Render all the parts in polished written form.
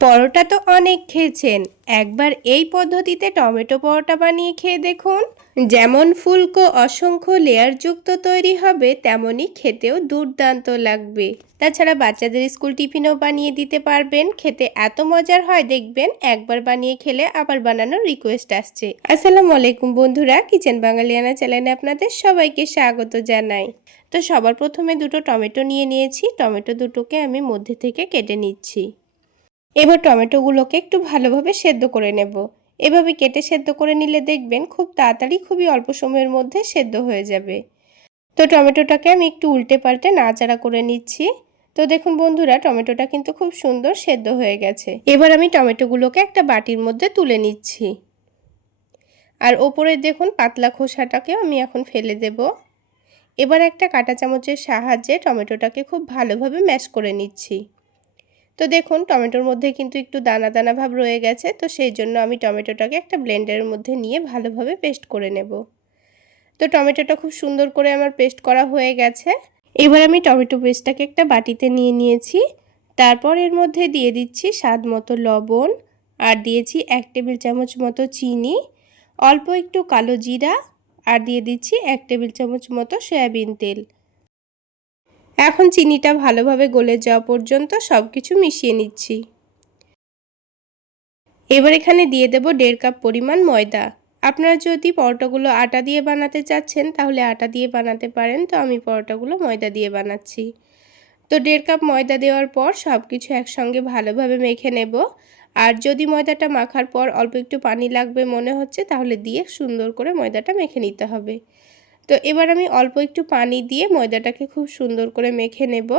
পরোটা তো অনেক খেয়েছেন, একবার এই পদ্ধতিতে টমেটো পরোটা বানিয়ে খেয়ে দেখুন। যেমন ফুলকো অসংখ্য লেয়ারযুক্ত তৈরি হবে, তেমনই খেতেও দুর্দান্ত লাগবে। তাছাড়া বাচ্চাদের স্কুল টিফিনেও বানিয়ে দিতে পারবেন, খেতে এত মজার হয় দেখবেন একবার বানিয়ে খেলে আবার বানানোর রিকোয়েস্ট আসছে। আসসালামু আলাইকুম বন্ধুরা, কিচেন বাঙালিয়ানা চ্যানেলে আপনাদের সবাইকে স্বাগত জানাই। তো সবার প্রথমে দুটো টমেটো নিয়ে নিয়েছি, টমেটো দুটোকে আমি মধ্যে থেকে কেটে নিচ্ছি। এবার টমেটোগুলোকে একটু ভালোভাবে সেদ্ধ করে নেব। এভাবে কেটে সেদ্ধ করে নিলে দেখবেন খুব তাড়াতাড়ি, খুবই অল্প সময়ের মধ্যে সেদ্ধ হয়ে যাবে। তো টমেটোটাকে আমি একটু উল্টে পাল্টে নাড়াচাড়া করে নিচ্ছি। তো দেখুন বন্ধুরা, টমেটোটা কিন্তু খুব সুন্দর সেদ্ধ হয়ে গেছে। এবার আমি টমেটোগুলোকে একটা বাটির মধ্যে তুলে নিচ্ছি। আর ওপরের দেখুন পাতলা খোসাটাকেও আমি এখন ফেলে দেব। এবার একটা কাঁটা চামচের সাহায্যে টমেটোটাকে খুব ভালোভাবে ম্যাশ করে নিচ্ছি। তো দেখুন টমেটোর মধ্যে কিন্তু একটু দানা দানা ভাব রয়ে গেছে, তো সেই জন্য আমি টমেটোটাকে একটা ব্লেন্ডারের মধ্যে নিয়ে ভালোভাবে পেস্ট করে নেব। তো টমেটোটা খুব সুন্দর করে আমার পেস্ট করা হয়ে গেছে। এবার আমি টমেটো পেস্টটাকে একটা বাটিতে নিয়ে নিয়েছি। তারপর এর মধ্যে দিয়ে দিচ্ছি স্বাদ মতো লবণ, আর দিয়েছি 1 টেবিল চামচ মতো চিনি, অল্প একটু কালো জিরা, আর দিয়ে দিচ্ছি 1 টেবিল চামচ মতো সয়াবিন তেল। এখন চিনিটা ভালোভাবে গলে যাওয়া পর্যন্ত সব কিছু মিশিয়ে নিচ্ছি। এবার এখানে দিয়ে দেব 1.5 কাপ পরিমাণ ময়দা। আপনারা যদি পরোটাগুলো আটা দিয়ে বানাতে চাচ্ছেন তাহলে আটা দিয়ে বানাতে পারেন, তো আমি পরোটাগুলো ময়দা দিয়ে বানাচ্ছি। তো 1.5 কাপ ময়দা দেওয়ার পর সব কিছু একসঙ্গে ভালোভাবে মেখে নেব। আর যদি ময়দাটা মাখার পর অল্প একটু পানি লাগবে মনে হচ্ছে, তাহলে দিয়ে সুন্দর করে ময়দাটা মেখে নিতে হবে। তো এবার আমি অল্প একটু পানি দিয়ে ময়দাটাকে খুব সুন্দর করে মেখে নেব।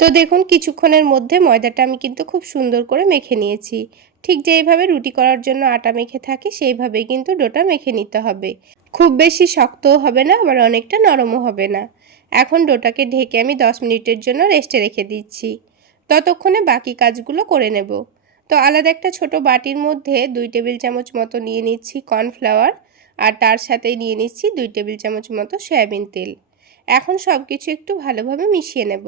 তো দেখুন কিছুক্ষণের মধ্যে ময়দাটা আমি কিন্তু খুব সুন্দর করে মেখে নিয়েছি। ঠিক যেইভাবে রুটি করার জন্য আটা মেখে থাকি সেইভাবেই কিন্তু ডোটা মেখে নিতে হবে। খুব বেশি শক্তও হবে না, আবার অনেকটা নরমও হবে না। এখন ডোটাকে ঢেকে আমি 10 মিনিটের জন্য রেস্টে রেখে দিচ্ছি। ততক্ষণে বাকি কাজগুলো করে নেব। তো আলাদা একটা ছোট বাটির মধ্যে 2 টেবিল চামচ মতো নিয়ে নিচ্ছি কর্নফ্লাওয়ার, আর তার সাথেই নিয়ে নিচ্ছি 2 টেবিল চামচ মতো সয়াবিন তেল। এখন সব কিছু একটু ভালোভাবে মিশিয়ে নেব।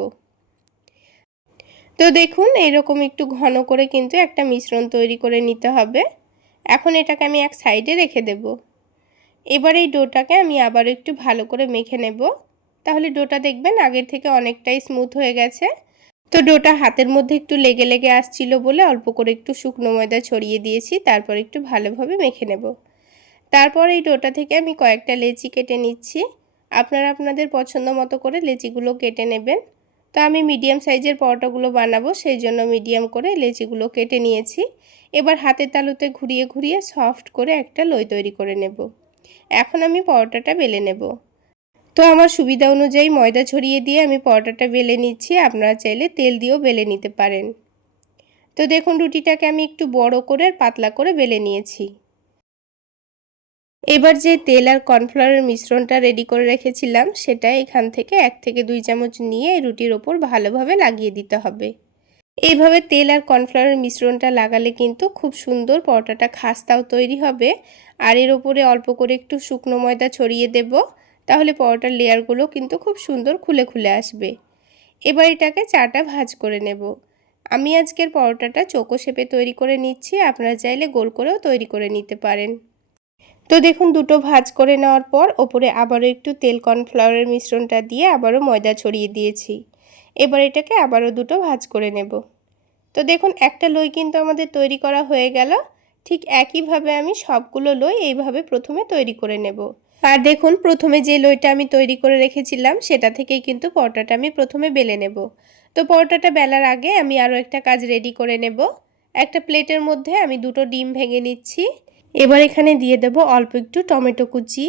তো দেখুন এইরকম একটু ঘন করে কিন্তু একটা মিশ্রণ তৈরি করে নিতে হবে। এখন এটাকে আমি এক সাইডে রেখে দেব। এবার এই ডোটাকে আমি আবার একটু ভালো করে মেখে নেব। তাহলে ডোটা দেখবেন আগের থেকে অনেকটাই স্মুথ হয়ে গেছে। তো ডোটা হাতের মধ্যে একটু লেগে লেগে আসছিল বলে অল্প করে একটু শুকনো ময়দা ছড়িয়ে দিয়েছি, তারপর একটু ভালোভাবে মেখে নেব। তারপর এই ডোটা থেকে আমি কয়েকটা লেচি কেটে নিচ্ছি। আপনারা আপনাদের পছন্দ মতো করে লেচিগুলো কেটে নেবেন। তো আমি মিডিয়াম সাইজের পরোটাগুলো বানাবো, সেই জন্য মিডিয়াম করে লেচিগুলো কেটে নিয়েছি। এবার হাতের তালুতে ঘুরিয়ে ঘুরিয়ে সফট করে একটা লই তৈরি করে নেব। এখন আমি পরোটাটা বেলে নেব। তো আমার সুবিধা অনুযায়ী ময়দা ছড়িয়ে দিয়ে আমি পরোটাটা বেলে নিচ্ছি, আপনারা চাইলে তেল দিয়েও বেলে নিতে পারেন। তো দেখুন রুটিটাকে আমি একটু বড় করে আর পাতলা করে বেলে নিয়েছি। এবার যে তেল আর কর্নফ্লাওয়ারের মিশ্রণটা রেডি করে রেখেছিলাম সেটা এখান থেকে 1 থেকে 2 চামচ নিয়ে রুটির ওপর ভালোভাবে লাগিয়ে দিতে হবে। এইভাবে তেল আর কর্নফ্লাওয়ারের মিশ্রণটা লাগালে কিন্তু খুব সুন্দর পরোটাটা খাস্তাও তৈরি হবে। আর এর ওপরে অল্প করে একটু শুকনো ময়দা ছড়িয়ে দেব, তাহলে পরোটার লেয়ারগুলো কিন্তু খুব সুন্দর খুলে খুলে আসবে। এবার এটাকে 4টা ভাঁজ করে নেব। আমি আজকের পরোটাটা চৌকো শেপে তৈরি করে নিচ্ছি, আপনারা চাইলে গোল করেও তৈরি করে নিতে পারেন। তো দেখুন দুটো ভাঁজ করে নেওয়ার পর ওপরে আবারও একটু তেল কর্নফ্লাওয়ারের মিশ্রণটা দিয়ে আবারও ময়দা ছড়িয়ে দিয়েছি। এবার এটাকে আবারও দুটো ভাঁজ করে নেব। তো দেখুন একটা লই কিন্তু আমাদের তৈরি করা হয়ে গেল। ঠিক একইভাবে আমি সবগুলো লই এইভাবে প্রথমে তৈরি করে নেব। আর দেখুন প্রথমে যে লইটা আমি তৈরি করে রেখেছিলাম সেটা থেকেই কিন্তু পরোটাটা আমি প্রথমে বেলে নেব। তো পরোটাটা বেলার আগে আমি আরও একটা কাজ রেডি করে নেব। একটা প্লেটের মধ্যে আমি দুটো ডিম ভেঙে নিচ্ছি। এবার এখানে দিয়ে দেব অল্প একটু টমেটো কুচি,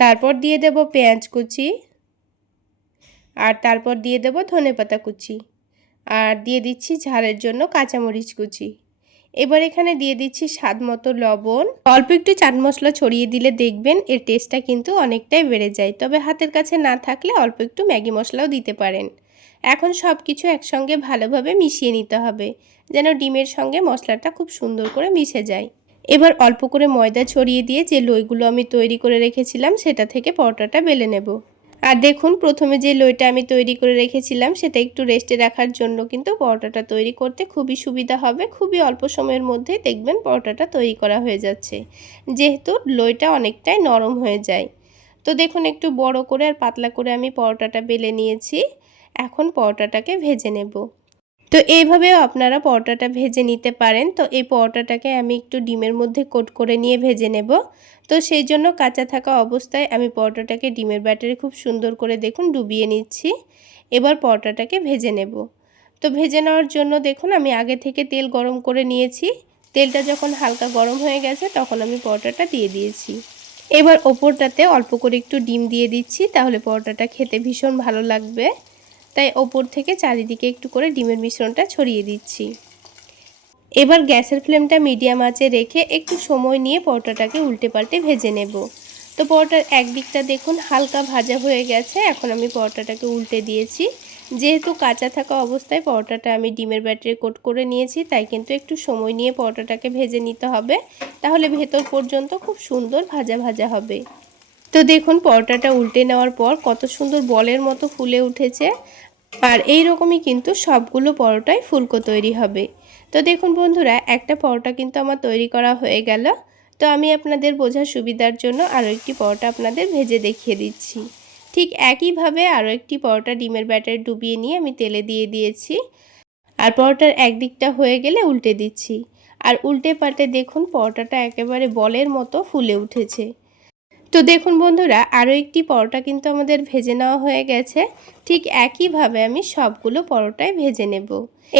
তারপর দিয়ে দেব পেঁয়াজ কুচি, আর তারপর দিয়ে দেব ধনেপাতা কুচি, আর দিয়ে দিচ্ছি ঝালের জন্য কাঁচামরিচ কুচি। এবার এখানে দিয়ে দিচ্ছি স্বাদ মতো লবণ। অল্প একটু চাট মশলা ছড়িয়ে দিলে দেখবেন এর টেস্টটা কিন্তু অনেকটাই বেড়ে যায়, তবে হাতের কাছে না থাকলে অল্প একটু ম্যাগি মশলাও দিতে পারেন। এখন সব কিছু একসঙ্গে ভালোভাবে মিশিয়ে নিতে হবে, যেন ডিমের সঙ্গে মশলাটা খুব সুন্দর করে মিশে যায়। এবার অল্প করে ময়দা ছড়িয়ে দিয়ে যে লইগুলো আমি তৈরি করে রেখেছিলাম সেটা থেকে পরোটাটা বেলে নেব। আর দেখুন প্রথমে যে লইটা আমি তৈরি করে রেখেছিলাম সেটা একটু রেস্টে রাখার জন্য কিন্তু পরোটাটা তৈরি করতে খুবই সুবিধা হবে। খুবই অল্প সময়ের মধ্যেই দেখবেন পরোটাটা তৈরি করা হয়ে যাচ্ছে, যেহেতু লইটা অনেকটাই নরম হয়ে যায়। তো দেখুন একটু বড় করে আর পাতলা করে আমি পরোটাটা বেলে নিয়েছি। এখন পরোটাটাকে ভেজে নেব। তো এইভাবেও আপনারা পরোটাটা ভেজে নিতে পারেন। তো এই পরোটাটাকে আমি একটু ডিমের মধ্যে কোট করে নিয়ে ভেজে নেব। তো সেই জন্য কাঁচা থাকা অবস্থায় আমি পরোটাটাকে ডিমের ব্যাটারে খুব সুন্দর করে দেখুন ডুবিয়ে নিচ্ছি। এবার পরোটাটাকে ভেজে নেব। তো ভেজে নেওয়ার জন্য দেখুন আমি আগে থেকে তেল গরম করে নিয়েছি। তেলটা যখন হালকা গরম হয়ে গেছে তখন আমি পরোটাটা দিয়ে দিয়েছি। এবার ওপরটাতে অল্প করে একটু ডিম দিয়ে দিচ্ছি, তাহলে পরোটাটা খেতে ভীষণ ভালো লাগবে। তাই ওপর থেকে চারিদিকে একটু করে ডিমের মিশ্রণটা ছড়িয়ে দিচ্ছি। এবার গ্যাসের ফ্লেমটা মিডিয়াম আঁচে রেখে একটু সময় নিয়ে পরোটাটাকে উল্টে পাল্টে ভেজে নেব। তো পরোটার একদিকটা দেখুন হালকা ভাজা হয়ে গেছে। এখন আমি পরোটাটাকে উল্টে দিয়েছি। যেহেতু কাঁচা থাকা অবস্থায় পরোটাটা আমি ডিমের ব্যাটারে কোট করে নিয়েছি, তাই কিন্তু একটু সময় নিয়ে পরোটাটাকে ভেজে নিতে হবে, তাহলে ভেতর পর্যন্ত খুব সুন্দর ভাজা ভাজা হবে। তো দেখুন পরোটাটা উল্টে নেওয়ার পর কত সুন্দর বলের মতো ফুলে উঠেছে। আর এই রকমই কিন্তু সবগুলো পরোটাই ফুলকো তৈরি হবে। তো দেখুন বন্ধুরা, একটা পরোটা কিন্তু আমার তৈরি করা হয়ে গেল। তো আমি আপনাদের বোঝার সুবিধার জন্য আরও একটি পরোটা আপনাদের ভেজে দেখিয়ে দিচ্ছি। ঠিক একইভাবে আরও একটি পরোটা ডিমের ব্যাটারে ডুবিয়ে নিয়ে আমি তেলে দিয়ে দিয়েছি। আর পরোটার একদিকটা হয়ে গেলে উল্টে দিচ্ছি। আর উল্টে পাল্টে দেখুন পরোটাটা একেবারে বলের মতো ফুলে উঠেছে। তো দেখুন বন্ধুরা, আরও একটি পরোটা কিন্তু আমাদের ভেজে নেওয়া হয়ে গেছে। ঠিক একইভাবে আমি সবগুলো পরোটাই ভেজে নেব।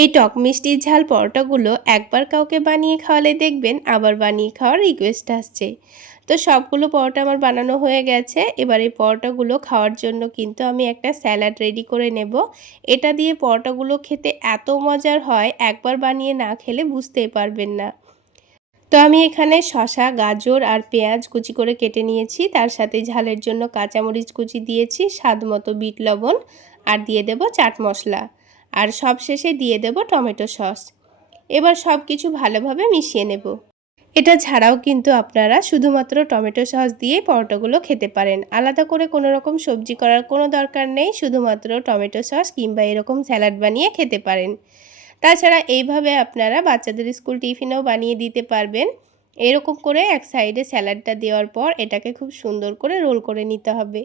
এই টক মিষ্টি ঝাল পরোটাগুলো একবার কাউকে বানিয়ে খাওয়ালে দেখবেন আবার বানিয়ে খাওয়ার রিকোয়েস্ট আসছে। তো সবগুলো পরোটা আমার বানানো হয়ে গেছে। এবার এই পরোটাগুলো খাওয়ার জন্য কিন্তু আমি একটা স্যালাড রেডি করে নেব। এটা দিয়ে পরোটাগুলো খেতে এত মজার হয়, একবার বানিয়ে না খেলে বুঝতেই পারবেন না। তো আমি এখানে শসা, গাজর আর পেঁয়াজ কুচি করে কেটে নিয়েছি। তার সাথে ঝালের জন্য কাঁচামরিচ কুচি দিয়েছি, স্বাদ মতো বিট লবণ, আর দিয়ে দেব চাট মশলা, আর সবশেষে দিয়ে দেব টমেটো সস। এবার সব কিছু ভালোভাবে মিশিয়ে নেব। এটা ছাড়াও কিন্তু আপনারা শুধুমাত্র টমেটো সস দিয়ে পরোটাগুলো খেতে পারেন। আলাদা করে কোনো রকম সবজি করার কোনো দরকার নেই, শুধুমাত্র টমেটো সস কিংবা এরকম স্যালাড বানিয়ে খেতে পারেন। তাছাড়া এইভাবে আপনারা বাচ্চাদের স্কুল টিফিনেও বানিয়ে দিতে পারবেন। এরকম করে এক সাইডে স্যালাডটা দেওয়ার পর এটাকে খুব সুন্দর করে রোল করে নিতে হবে।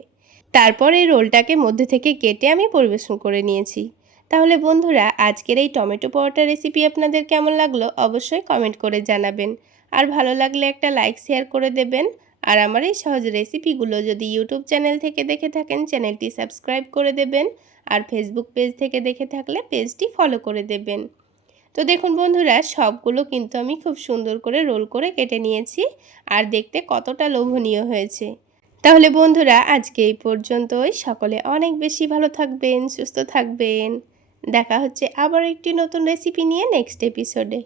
তারপর এই রোলটাকে মধ্যে থেকে কেটে আমি পরিবেশন করে নিয়েছি। তাহলে বন্ধুরা, আজকের এই টমেটো পরোটা রেসিপি আপনাদের কেমন লাগলো অবশ্যই কমেন্ট করে জানাবেন। আর ভালো লাগলে একটা লাইক শেয়ার করে দেবেন। আর আমার এই সহজ রেসিপিগুলো যদি ইউটিউব চ্যানেল থেকে দেখে থাকেন চ্যানেলটি সাবস্ক্রাইব করে দেবেন। আর ফেসবুক পেজ থেকে দেখে থাকলে পেজটি ফলো করে দেবেন। তো দেখুন বন্ধুরা, সবগুলো কিন্তু আমি খুব সুন্দর করে রোল করে কেটে নিয়েছি। আর দেখতে কতটা লোভনীয় হয়েছে। তাহলে বন্ধুরা, আজকে এই পর্যন্তই। সকলে অনেক বেশি ভালো থাকবেন, সুস্থ থাকবেন। দেখা হচ্ছে আবার একটি নতুন রেসিপি নিয়ে নেক্সট এপিসোডে।